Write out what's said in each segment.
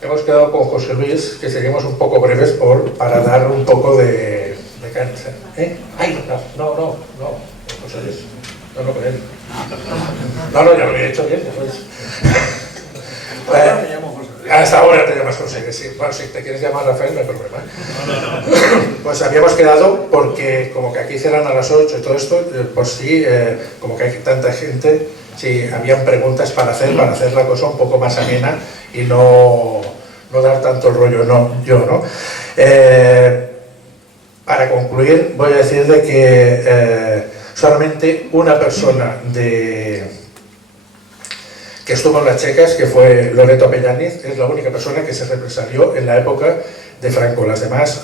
Hemos quedado con José Luis que seríamos un poco breves para dar un poco de cancha. ¡Ay! No, José Luis. No, con él. No, ya lo había hecho bien. Hasta ahora te llamas José. Sí. Bueno, si te quieres llamar Rafael, no hay problema. No. Pues habíamos quedado porque como que aquí cierran a las 8 y todo esto, pues sí, como que hay tanta gente, sí, habían preguntas para hacer la cosa un poco más amena y no dar tanto el rollo ¿no? Para concluir, voy a decir de que solamente una persona que estuvo en las Checas, que fue Loreto Pellaniz, es la única persona que se represalió en la época de Franco. Las demás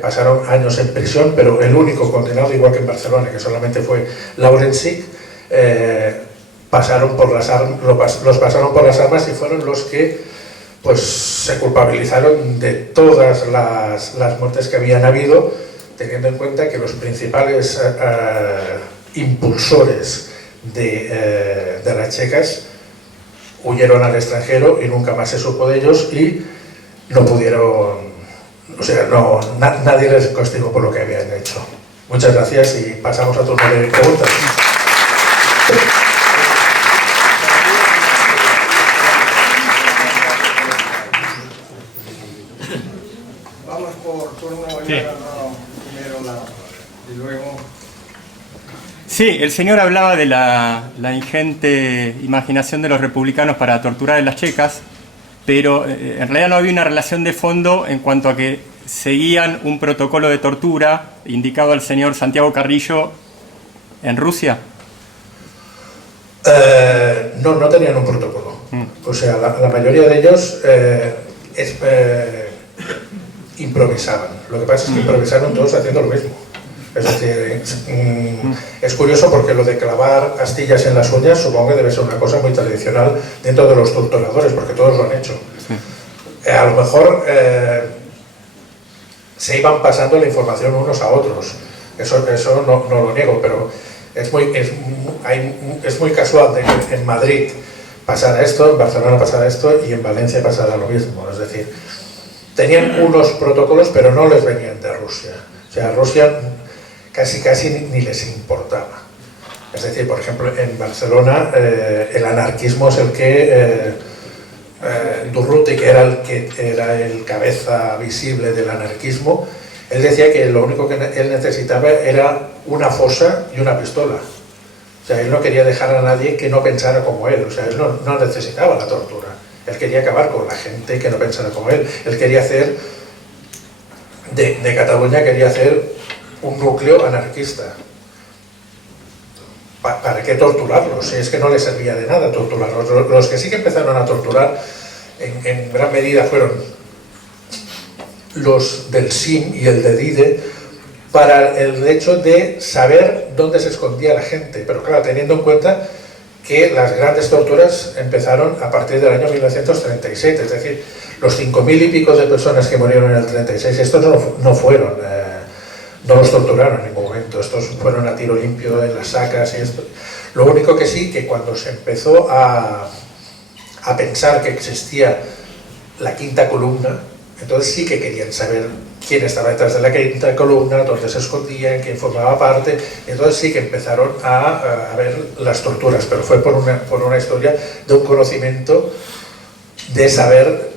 pasaron años en prisión, pero el único condenado, igual que en Barcelona, que solamente fue Laurensic, los pasaron por las armas y fueron los que pues, se culpabilizaron de todas las muertes que habían habido, teniendo en cuenta que los principales impulsores de las Checas huyeron al extranjero y nunca más se supo de ellos y no pudieron, o sea, nadie les castigó por lo que habían hecho. Muchas gracias y pasamos a turno de preguntas. Vamos por turno, sí. Y luego... Sí, el señor hablaba de la ingente imaginación de los republicanos para torturar en las Checas, pero en realidad no había una relación de fondo en cuanto a que seguían un protocolo de tortura indicado al señor Santiago Carrillo en Rusia. No tenían un protocolo. O sea, la mayoría de ellos improvisaban. Lo que pasa es que improvisaron todos haciendo lo mismo. Es decir, es curioso porque lo de clavar astillas en las uñas supongo que debe ser una cosa muy tradicional dentro de los torturadores, porque todos lo han hecho. A lo mejor se iban pasando la información unos a otros, eso no lo niego, pero es muy casual de que en Madrid pasara esto, en Barcelona pasara esto y en Valencia pasara lo mismo. Es decir, tenían unos protocolos pero no les venían de Rusia. O sea, Rusia casi ni les importaba. Es decir, por ejemplo, en Barcelona el anarquismo es el que Durruti, que era el cabeza visible del anarquismo, él decía que lo único que él necesitaba era una fosa y una pistola. O sea, él no quería dejar a nadie que no pensara como él. O sea, él no necesitaba la tortura. Él quería acabar con la gente que no pensara como él. Él quería hacer de Cataluña, quería hacer un núcleo anarquista. ¿Para qué torturarlos? Si es que no les servía de nada torturarlos. Los que sí que empezaron a torturar en gran medida fueron los del SIM y el de DIDE, para el hecho de saber dónde se escondía la gente. Pero claro, teniendo en cuenta que las grandes torturas empezaron a partir del año 1937, es decir, los 5.000 y pico de personas que murieron en el 36, estos no fueron... No los torturaron en ningún momento, estos fueron a tiro limpio en las sacas y esto. Lo único que sí, que cuando se empezó a pensar que existía la quinta columna, entonces sí que querían saber quién estaba detrás de la quinta columna, dónde se escondían, quién formaba parte, y entonces sí que empezaron a ver las torturas, pero fue por una historia de un conocimiento de saber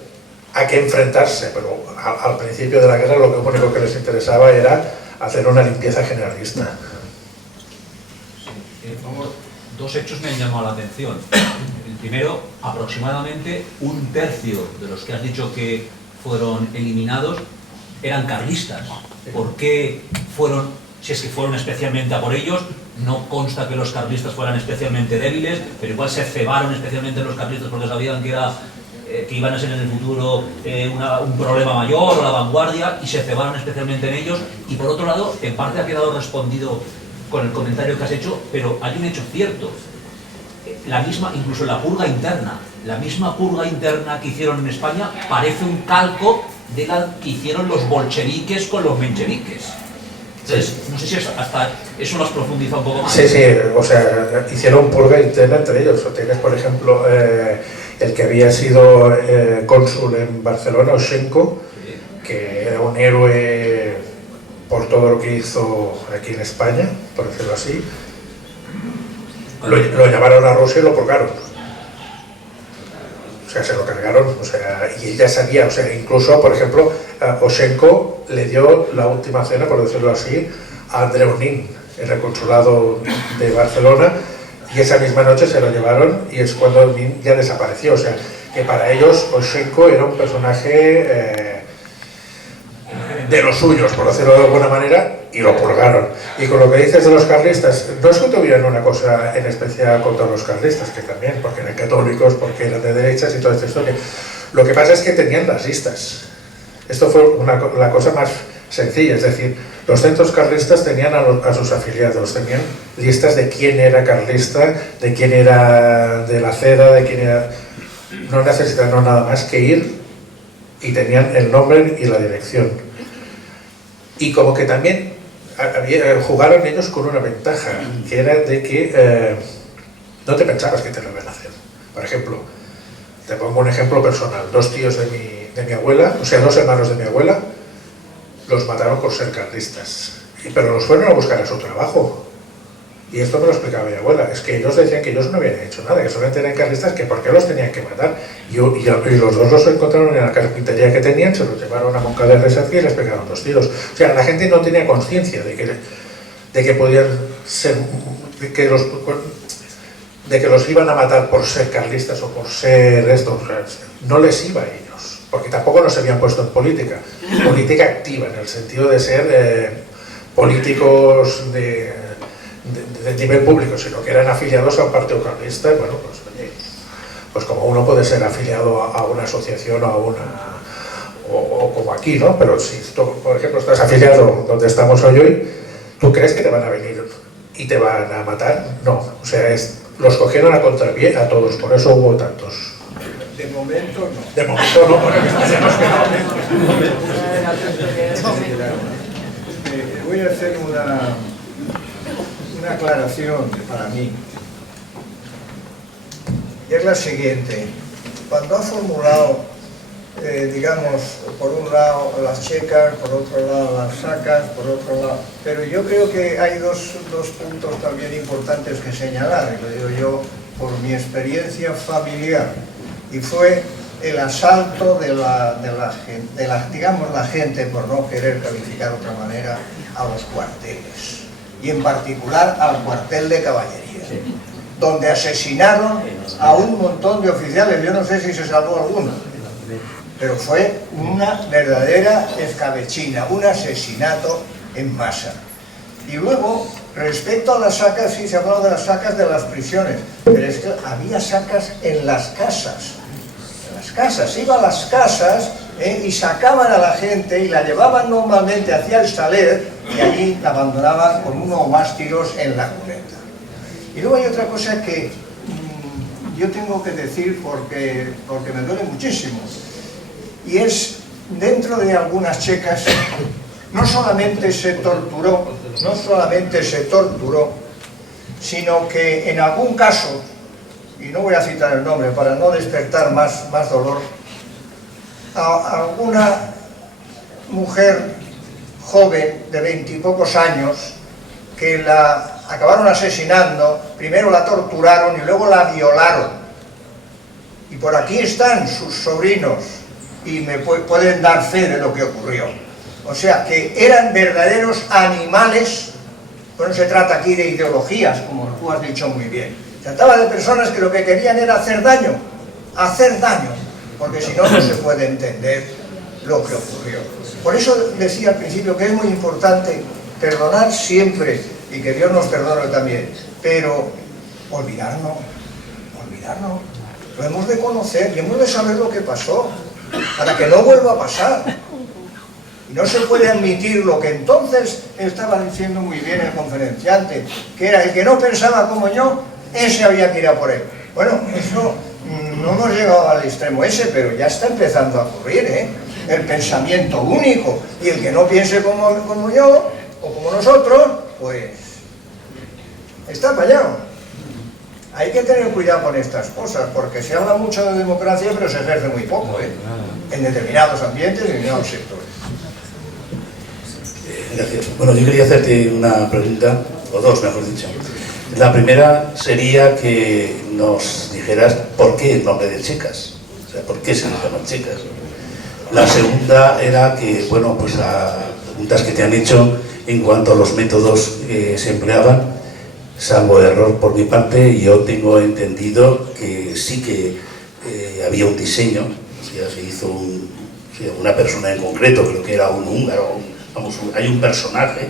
a qué enfrentarse, pero al principio de la guerra lo único que les interesaba era hacer una limpieza generalista. Dos hechos me han llamado la atención. El primero, aproximadamente un tercio de los que has dicho que fueron eliminados eran carlistas. ¿Por qué fueron, si es que fueron especialmente a por ellos? No consta que los carlistas fueran especialmente débiles, pero igual se cebaron especialmente los carlistas porque sabían que iban a ser en el futuro un problema mayor o la vanguardia, y se cebaron especialmente en ellos. Y por otro lado, en parte ha quedado respondido con el comentario que has hecho, pero hay un hecho cierto. Incluso la purga interna, la misma purga interna que hicieron en España parece un calco de la que hicieron los bolcheviques con los mencheviques. Entonces, no sé si hasta eso lo has profundizado un poco más. Sí, o sea, hicieron purga interna entre ellos. Tienes, por ejemplo, el que había sido cónsul en Barcelona, Oshenko, que era un héroe por todo lo que hizo aquí en España, por decirlo así. Lo llamaron a Rusia y lo colgaron. O sea, se lo cargaron, o sea, y él ya sabía, o sea, incluso, por ejemplo, Oshenko le dio la última cena, por decirlo así, a Andreu Nin, en el consulado de Barcelona, y esa misma noche se lo llevaron y es cuando Nin ya desapareció. O sea, que para ellos Oshenko era un personaje de los suyos, por decirlo de alguna manera, y lo colgaron. Y con lo que dices de los carlistas, no es que tuvieran una cosa en especial contra los carlistas, que también, porque eran católicos, porque eran de derechas y toda esta historia. Lo que pasa es que tenían las listas. Esto fue la cosa más sencilla, es decir, los centros carlistas tenían a sus afiliados, tenían listas de quién era carlista, de quién era de la CEDA, de quién era... No necesitaban nada más que ir y tenían el nombre y la dirección. Y como que también jugaron ellos con una ventaja, que era de que no te pensabas que te lo iban a hacer. Por ejemplo, te pongo un ejemplo personal, dos tíos de mi abuela, o sea, dos hermanos de mi abuela, los mataron por ser carlistas, pero los fueron a buscar a su trabajo. Y esto me lo explicaba mi abuela, es que ellos decían que ellos no habían hecho nada, que solamente eran carlistas, que por qué los tenían que matar. Y los dos los encontraron en la carpintería que tenían, se los llevaron a Moncada de Resacia y les pegaron 2 tiros. O sea, la gente no tenía conciencia de que podían ser, de que los iban a matar por ser carlistas o por ser esto. O sea, no les iba a ellos, porque tampoco nos habían puesto en política activa, en el sentido de ser políticos de nivel público, sino que eran afiliados a un partido carlista. Bueno, pues como uno puede ser afiliado a una asociación o como aquí, ¿no? Pero si tú, por ejemplo, estás afiliado donde estamos hoy, ¿tú crees que te van a venir y te van a matar? No, o sea, los cogieron a contrapié a todos, por eso hubo tantos. De momento no. De momento no, bueno, esperemos que no. Voy a hacer una aclaración para mí. Y es la siguiente. Cuando ha formulado, digamos, por un lado las checas, por otro lado las sacas, por otro lado... Pero yo creo que hay dos puntos también importantes que señalar, y lo digo yo por mi experiencia familiar, y fue el asalto de la gente, por no querer calificar de otra manera, a los cuarteles. Y en particular al cuartel de caballería, donde asesinaron a un montón de oficiales. Yo no sé si se salvó alguno, pero fue una verdadera escabechina, un asesinato en masa. Y luego, respecto a las sacas, sí se hablaba de las sacas de las prisiones, pero es que había sacas en las casas. En las casas, iban a las casas y sacaban a la gente y la llevaban normalmente hacia el saler y allí la abandonaban con uno o más tiros en la cuneta. Y luego hay otra cosa que yo tengo que decir porque me duele muchísimo, y es, dentro de algunas checas no solamente se torturó, sino que en algún caso, y no voy a citar el nombre para no despertar más dolor, a alguna mujer joven de 20 y pocos años que la acabaron asesinando, primero la torturaron y luego la violaron. Y por aquí están sus sobrinos y me pueden dar fe de lo que ocurrió. O sea, que eran verdaderos animales. Pues no se trata aquí de ideologías, como tú has dicho muy bien. Se trataba de personas que lo que querían era hacer daño, porque si no, no se puede entender lo que ocurrió. Por eso decía al principio que es muy importante perdonar siempre, y que Dios nos perdone también, pero olvidar no, lo hemos de conocer y hemos de saber lo que pasó, para que no vuelva a pasar. Y no se puede admitir lo que entonces estaba diciendo muy bien el conferenciante, que era el que no pensaba como yo, ese había que ir a por él. Bueno, eso no hemos llegado al extremo ese, pero ya está empezando a ocurrir, ¿eh? El pensamiento único, y el que no piense como yo, o como nosotros, pues está fallado. Hay que tener cuidado con estas cosas, porque se habla mucho de democracia, pero se ejerce muy poco, en determinados ambientes y en determinados sectores. Gracias. Bueno, yo quería hacerte una pregunta, o dos, mejor dicho. La primera sería que nos dijeras por qué el nombre de Checas, o sea, por qué se le llaman Checas. La segunda era que, bueno, pues a preguntas que te han hecho en cuanto a los métodos que se empleaban, salvo error por mi parte, yo tengo entendido que sí que había un diseño, o sea, se hizo una persona en concreto, creo que era un húngaro, vamos, hay un personaje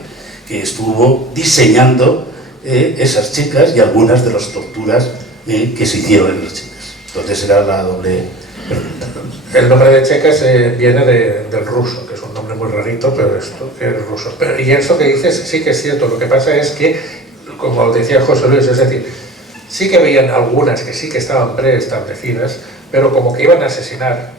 que estuvo diseñando esas chicas y algunas de las torturas que se hicieron en las chicas. Entonces era la doble pregunta. El nombre de Checas viene del ruso, que es un nombre muy rarito, pero esto que es ruso. Y eso que dices sí que es cierto. Lo que pasa es que, como decía José Luis, es decir, sí que veían algunas que sí que estaban preestablecidas, pero como que iban a asesinar,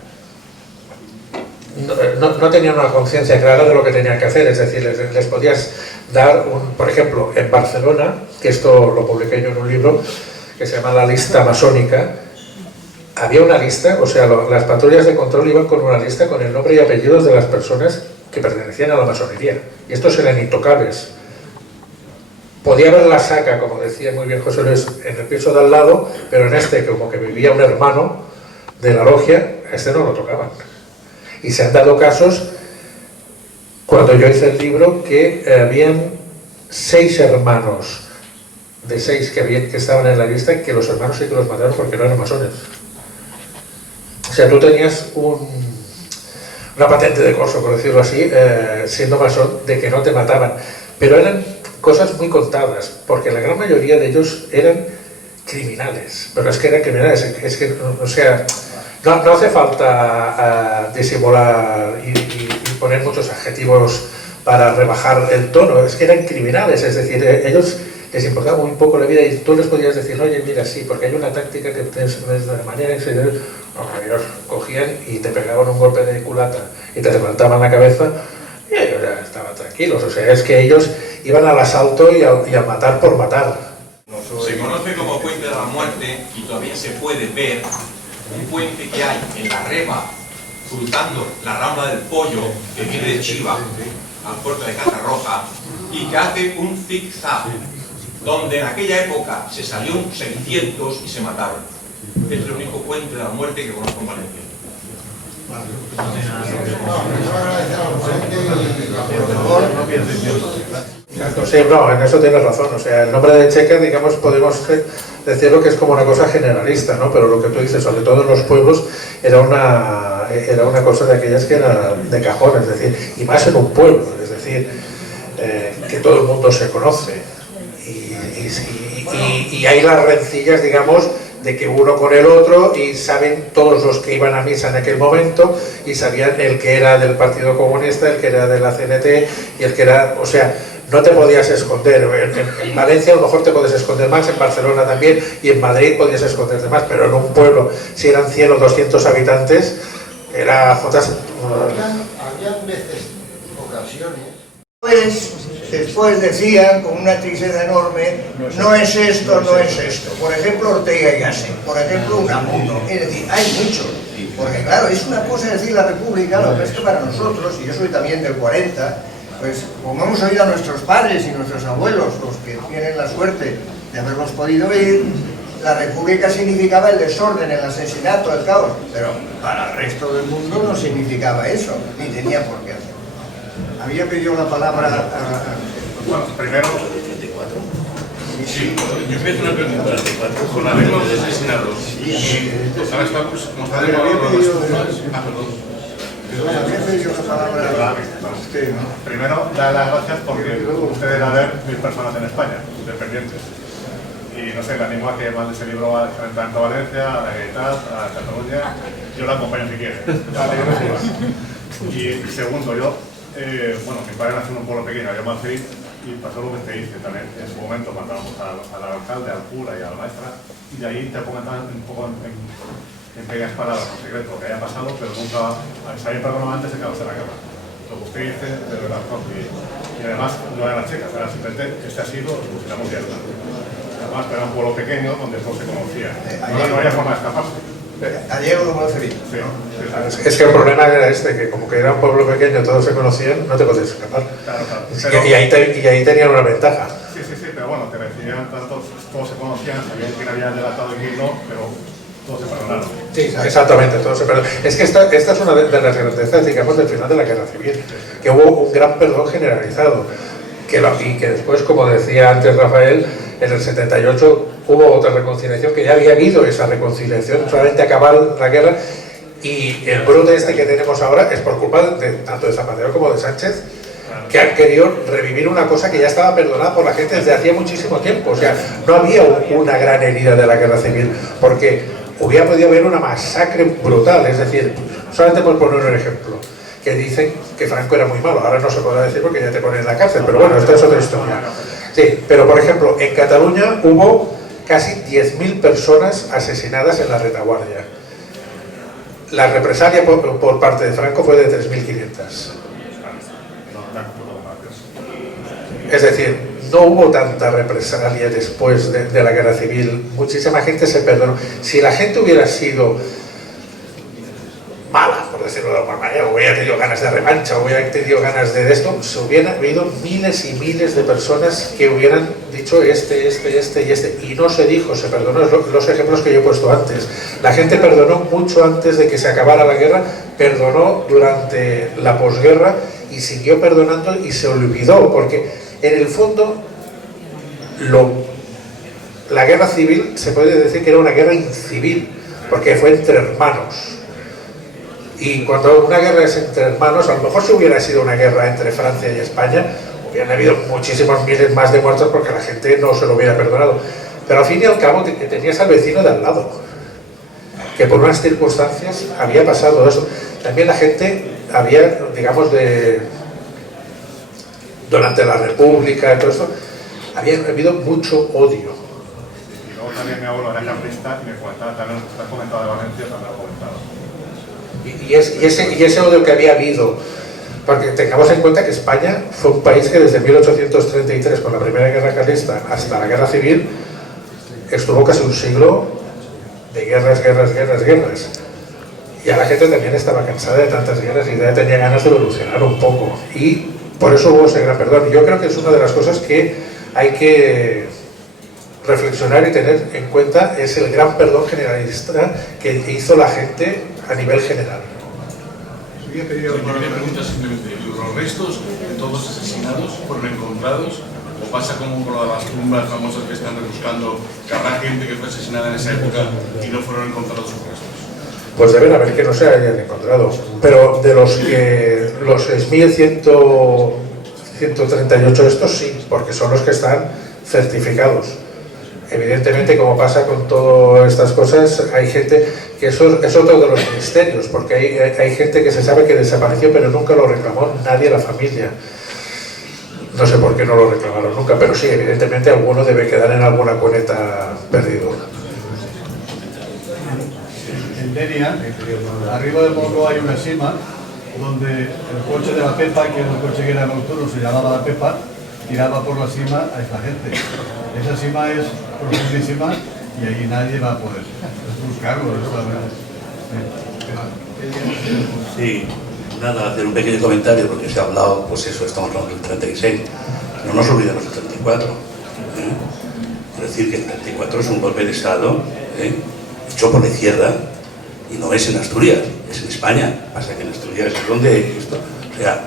no tenían una conciencia clara de lo que tenían que hacer. Es decir, les podías dar, por ejemplo, en Barcelona, que esto lo publiqué yo en un libro que se llama La Lista Masónica, había una lista, o sea, las patrullas de control iban con una lista con el nombre y apellidos de las personas que pertenecían a la masonería, y estos eran intocables. Podía haber la saca, como decía muy bien José Luis, en el piso de al lado, pero en este, como que vivía un hermano de la logia, a este no lo tocaban. Y se han dado casos, cuando yo hice el libro, que habían 6 hermanos de 6 que estaban en la lista, que los hermanos sí que los mataron porque no eran masones. O sea, tú tenías una patente de corso, por decirlo así, siendo masón, de que no te mataban. Pero eran cosas muy contadas, porque la gran mayoría de ellos eran criminales. Pero es que eran criminales, es que, o sea, no hace falta disimular y poner muchos adjetivos para rebajar el tono, es que eran criminales, es decir, ellos les importaba muy poco la vida y tú les podías decir, oye, mira, sí, porque hay una táctica que es de manera que ellos cogían y te pegaban un golpe de culata y te levantaban la cabeza y ellos ya estaban tranquilos. O sea, es que ellos iban al asalto y a matar por matar. Se conoce como Puente de la Muerte y todavía se puede ver un puente que hay en la Reba, cruzando la Rambla del Pollo, que viene de Chiva al puerto de Catarroja, y que hace un zigzag, donde en aquella época se salieron 600 y se mataron. Es el único puente de la muerte que conozco en Valencia. Sí, no, en eso tienes razón. O sea, el nombre de Checas, digamos, podemos decirlo que es como una cosa generalista, ¿no? Pero lo que tú dices, sobre todo en los pueblos, era una cosa de aquellas que era de cajón, es decir, y más en un pueblo, es decir, que todo el mundo se conoce. Y hay las rencillas, digamos, de que uno con el otro, y saben todos los que iban a misa en aquel momento, y sabían el que era del Partido Comunista, el que era de la CNT, y el que era, o sea, no te podías esconder. En Valencia a lo mejor te puedes esconder más, en Barcelona también, y en Madrid podías esconderte más, pero en un pueblo, si eran 100 o 200 habitantes, era jotas. Habían veces, ocasiones, pues después decían con una tristeza enorme, no es esto, no es esto. Por ejemplo, Ortega y Gasset, por ejemplo, Unamuno. Es decir, hay muchos. Porque claro, es una cosa decir la República, lo que es que para nosotros, y yo soy también del 40, pues como hemos oído a nuestros padres y nuestros abuelos, los que tienen la suerte de haberlos podido oír, la República significaba el desorden, el asesinato, el caos. Pero para el resto del mundo no significaba eso, ni tenía por qué hacerlo. Había pedido la palabra Bueno, primero... Sí, yo empiezo una pregunta. Con la ley de los asesinados, ¿sabes cómo está devaluado los juzgados? había pedido la palabra usted, ¿no? Primero, dar las gracias porque usted debe haber 1000 personas en España, dependientes. Y no sé, le animo a que mande ese libro tanto a Valencia, a la Generalitat, a Cataluña. Yo la acompaño si quiere. Y segundo, bueno, mi padre nació en un pueblo pequeño, yo Madrid, y pasó lo que te dice también. En su momento mandamos al alcalde, al cura y a la maestra, y de ahí te comentan un poco en pequeñas palabras, en secreto, lo que haya pasado, pero nunca se había perdonado antes de quedarse en la cama. Lo que usted dice, de verdad, y además no eran las chicas, era simplemente este ha sido, la mundial. Además, era un pueblo pequeño donde todos se conocían. No había forma de escaparse. Gallego como Sevilla. Sí, Es que el problema era este, que como que era un pueblo pequeño, todos se conocían, no te podías escapar. Claro. Y ahí tenían una ventaja. Sí, pero bueno, te decían, todos se conocían, sabían quién había delatado y quién no, pero todos se perdonaron. Sí, exactamente, todos se perdonaron. Es que esta es una de las grandezas, digamos, del final de la Guerra Civil, que hubo un gran perdón generalizado, y que después, como decía antes Rafael, en el 78 hubo otra reconciliación, que ya había habido esa reconciliación, solamente acabar la guerra, y el brote este que tenemos ahora es por culpa tanto de Zapatero como de Sánchez, que han querido revivir una cosa que ya estaba perdonada por la gente desde hacía muchísimo tiempo. O sea, no había una gran herida de la Guerra Civil, porque hubiera podido haber una masacre brutal. Es decir, solamente por poner un ejemplo, que dicen que Franco era muy malo, ahora no se podrá decir porque ya te ponen en la cárcel, pero bueno, esta es otra historia. Sí, pero por ejemplo, en Cataluña hubo casi 10.000 personas asesinadas en la retaguardia. La represalia por parte de Franco fue de 3.500. Es decir, no hubo tanta represalia después de la Guerra Civil, muchísima gente se perdonó. Si la gente hubiera sido mala, por decirlo de alguna manera, o hubiera tenido ganas de revancha, o hubiera tenido ganas de esto, se hubieran habido miles y miles de personas que hubieran dicho este, y no se dijo, se perdonó. Los ejemplos que yo he puesto antes. La gente perdonó mucho antes de que se acabara la guerra, perdonó durante la posguerra y siguió perdonando y se olvidó, porque en el fondo la guerra civil se puede decir que era una guerra incivil, porque fue entre hermanos. Y cuando una guerra es entre hermanos, a lo mejor si hubiera sido una guerra entre Francia y España, hubieran habido muchísimos miles más de muertos porque la gente no se lo hubiera perdonado. Pero al fin y al cabo que tenías al vecino de al lado, que por unas circunstancias había pasado eso. También la gente había, digamos, durante la República y todo eso, había habido mucho odio. Y luego también mi abuelo era camplista y me comentaba también lo que está comentado de Valencia, también lo comentaba. Y ese odio que había habido, porque tengamos en cuenta que España fue un país que desde 1833, con la Primera Guerra Carlista, hasta la Guerra Civil, estuvo casi un siglo de guerras. Y a la gente también estaba cansada de tantas guerras y ya tenía ganas de evolucionar un poco. Y por eso hubo ese gran perdón. Yo creo que es una de las cosas que hay que reflexionar y tener en cuenta, es el gran perdón generalista que hizo la gente a nivel general. Yo quería preguntar simplemente, ¿los restos de todos asesinados fueron encontrados? ¿O pasa como con las tumbas famosas que están rebuscando, que habrá gente que fue asesinada en esa época y no fueron encontrados sus restos? Pues deben haber que no se hayan encontrado, pero de los 6.138 estos sí, porque son los que están certificados. Evidentemente, como pasa con todas estas cosas, hay gente que eso es otro de los misterios, porque hay gente que se sabe que desapareció pero nunca lo reclamó nadie de la familia. No sé por qué no lo reclamaron nunca, pero sí, evidentemente alguno debe quedar en alguna cuneta perdido. En Denia, arriba del Mongo hay una sima donde el coche de la Pepa, que era un coche que era nocturno, se llamaba la Pepa, tiraba por la cima a esta gente. Esa cima es profundísima y ahí nadie va a poder buscarlo. Sí, nada, hacer un pequeño comentario porque se ha hablado, pues eso, estamos hablando del 36. No nos olvidemos del 34. Es decir, que el 34 es un golpe de Estado hecho por la izquierda y no es en Asturias, es en España. Pasa que en Asturias es donde esto, o sea,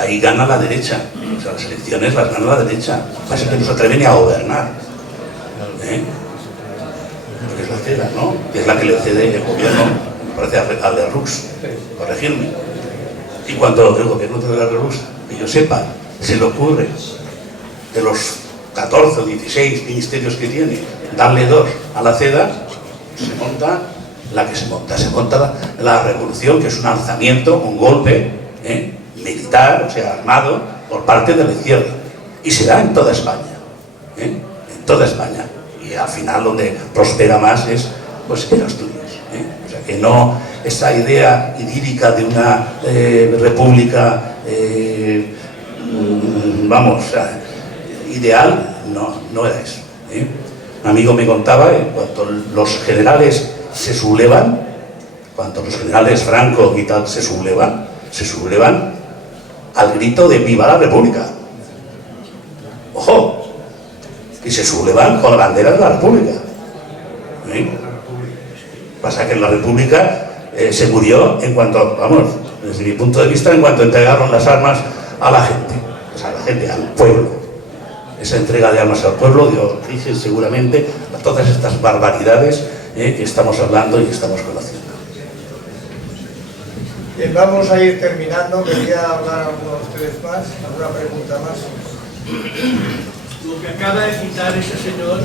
ahí gana la derecha, o sea, las elecciones las gana la derecha. Pasa que no se atreven ni a gobernar. Porque es la CEDA, ¿no? Que es la que le cede el gobierno, me parece, al de Rux, corregirme. Y cuando el gobierno de la Rux, que yo sepa, se le ocurre de los 14 o 16 ministerios que tiene, darle 2 a la CEDA, se monta la que se monta la revolución, que es un alzamiento, un golpe militar, o sea, armado, por parte de la izquierda. Y se da en toda España, en toda España. Y al final donde prospera más es, pues, en Asturias. O sea, que no, esa idea idílica de una república, vamos, ideal, no era eso. Un amigo me contaba, en cuanto los generales se sublevan, cuando los generales Franco y tal se sublevan al grito de ¡Viva la República! ¡Ojo! Y se sublevan con la bandera de la República. Pasa que en la República se murió en cuanto, vamos, desde mi punto de vista, en cuanto entregaron las armas a la gente, al pueblo. Esa entrega de armas al pueblo dio origen seguramente a todas estas barbaridades que estamos hablando y que estamos conociendo. Bien, vamos a ir terminando. Quería hablar algunos de ustedes más, alguna pregunta más. Lo que acaba de citar ese señor,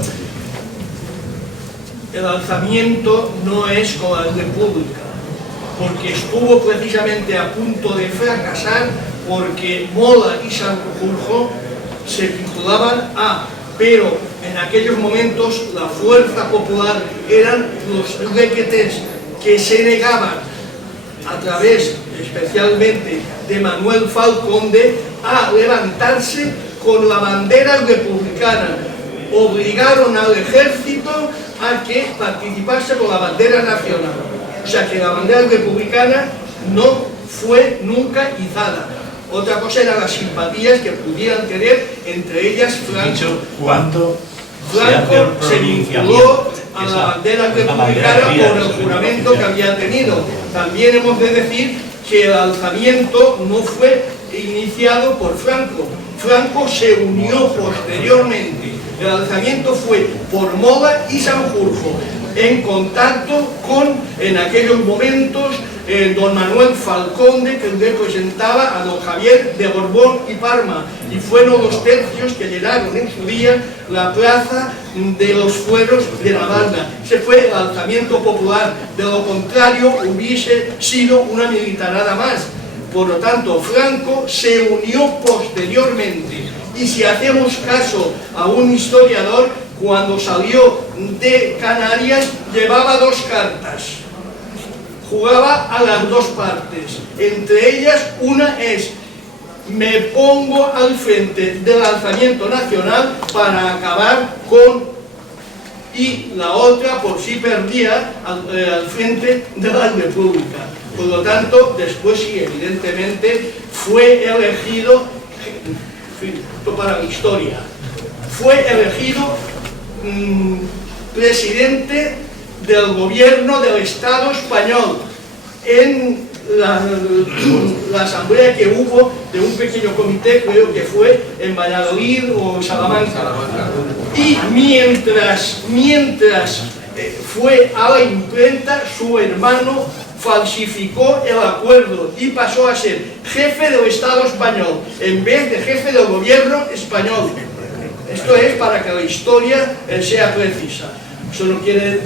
el alzamiento no es con la República, porque estuvo precisamente a punto de fracasar porque Mola y Sanjurjo se vinculaban pero en aquellos momentos la fuerza popular eran los requetés que se negaban a través especialmente de Manuel Falconde a levantarse con la bandera republicana. Obligaron al ejército a que participase con la bandera nacional. O sea que la bandera republicana no fue nunca izada. Otra cosa eran las simpatías que pudieran tener, entre ellas Franco. Franco se vinculó a la bandera republicana por el juramento que había tenido. También hemos de decir que el alzamiento no fue iniciado por Franco. Franco se unió posteriormente. El alzamiento fue por Mola y Sanjurjo, en contacto con, en aquellos momentos, don Manuel Falconde, que representaba a don Javier de Borbón y Parma, y fueron los tercios que llenaron en su día la plaza de los fueros de Navarra. Ese fue el alzamiento popular, de lo contrario hubiese sido una militarada más. Por lo tanto, Franco se unió posteriormente, y si hacemos caso a un historiador, cuando salió de Canarias llevaba dos cartas, jugaba a las dos partes, entre ellas una es: me pongo al frente del alzamiento nacional para acabar con, y la otra, por si perdía, al frente de la República. Por lo tanto, después sí, evidentemente, fue elegido, esto para la historia, fue elegido presidente del gobierno del Estado español en la asamblea que hubo de un pequeño comité, creo que fue en Valladolid o Salamanca. Y mientras fue a la imprenta, su hermano falsificó el acuerdo y pasó a ser jefe del Estado español en vez de jefe del gobierno español. Esto es para que la historia sea precisa. Eso no quiere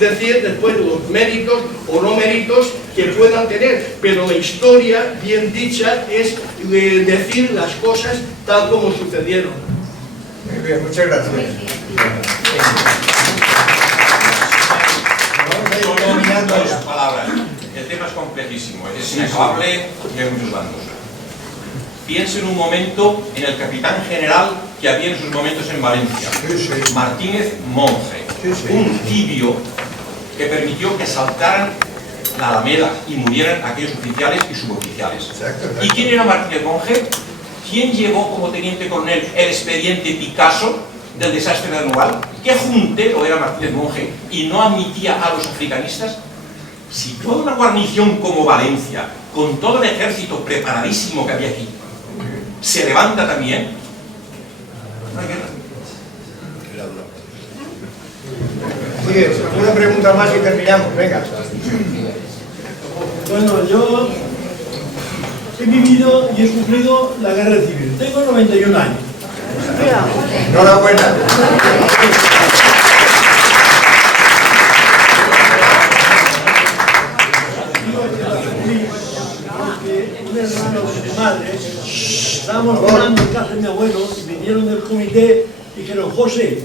decir después los méritos o no méritos que puedan tener, pero la historia, bien dicha, es decir las cosas tal como sucedieron. Muy bien, muchas gracias. Solo dos palabras. El tema es complejísimo, es inacabable y hay muchos bandos. Piense en un momento en el capitán general que había en sus momentos en Valencia, Martínez Monge, un tibio que permitió que saltaran la Alameda y murieran aquellos oficiales y suboficiales. ¿Y quién era Martínez Monge? ¿Quién llevó como teniente coronel el expediente Picasso del desastre de Anual? ¿Qué juntero era Martínez Monge y no admitía a los africanistas? Si toda una guarnición como Valencia, con todo el ejército preparadísimo que había aquí, se levanta también, no hay guerra. Oye, una pregunta más y terminamos, venga. Bueno, yo he vivido y he sufrido la guerra civil. Tengo 91 años. Enhorabuena. Un hermano de mi madre, estábamos jugando en casa de mi abuelo, y vinieron del comité y dijeron: José,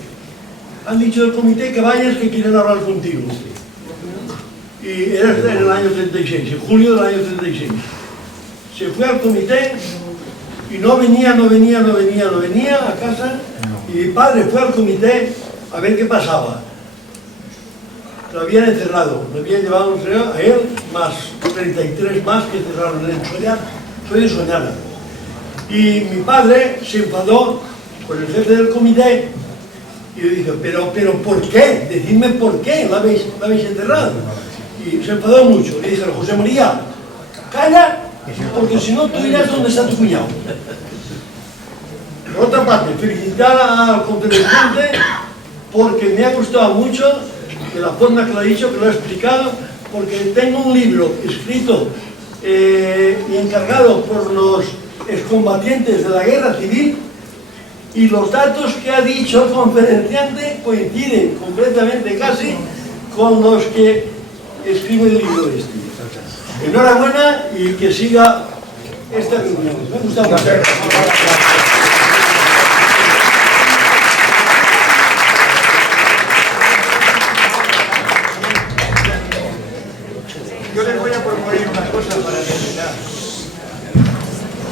han dicho del comité que vayas, que quieren hablar contigo. Y era en el año 36, en julio del año 36. Se fue al comité y no venía a casa, y Y mi padre fue al comité a ver qué pasaba. Lo habían encerrado, lo habían llevado a él, más 33 más que cerraron en Soñar. Soy de Soñana. Y mi padre se enfadó con el jefe del comité y le dijo, pero ¿por qué? Decidme por qué la habéis enterrado. Y se enfadó mucho. Le dijeron, José María, calla, porque si no tú dirás dónde está tu cuñado. Por otra parte, felicitar al conferenciante porque me ha gustado mucho de la forma que lo ha dicho, que lo ha explicado, porque tengo un libro escrito y encargado por los excombatientes de la guerra civil y los datos que ha dicho el conferenciante coinciden completamente casi con los que escribe el libro este. Enhorabuena y que siga esta reunión. Me ha gustado mucho. Yo les voy a proponer una cosa para terminar.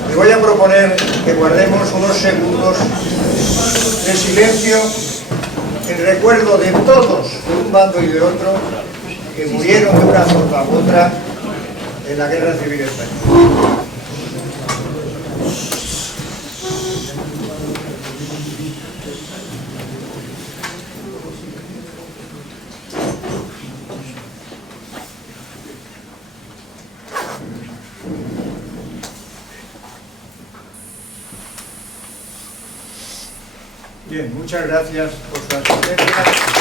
Les voy a proponer que guardemos unos segundos de silencio en recuerdo de todos, de un bando y de otro, que murieron de una forma u otra en la Guerra Civil Española. Bien, muchas gracias por su asistencia.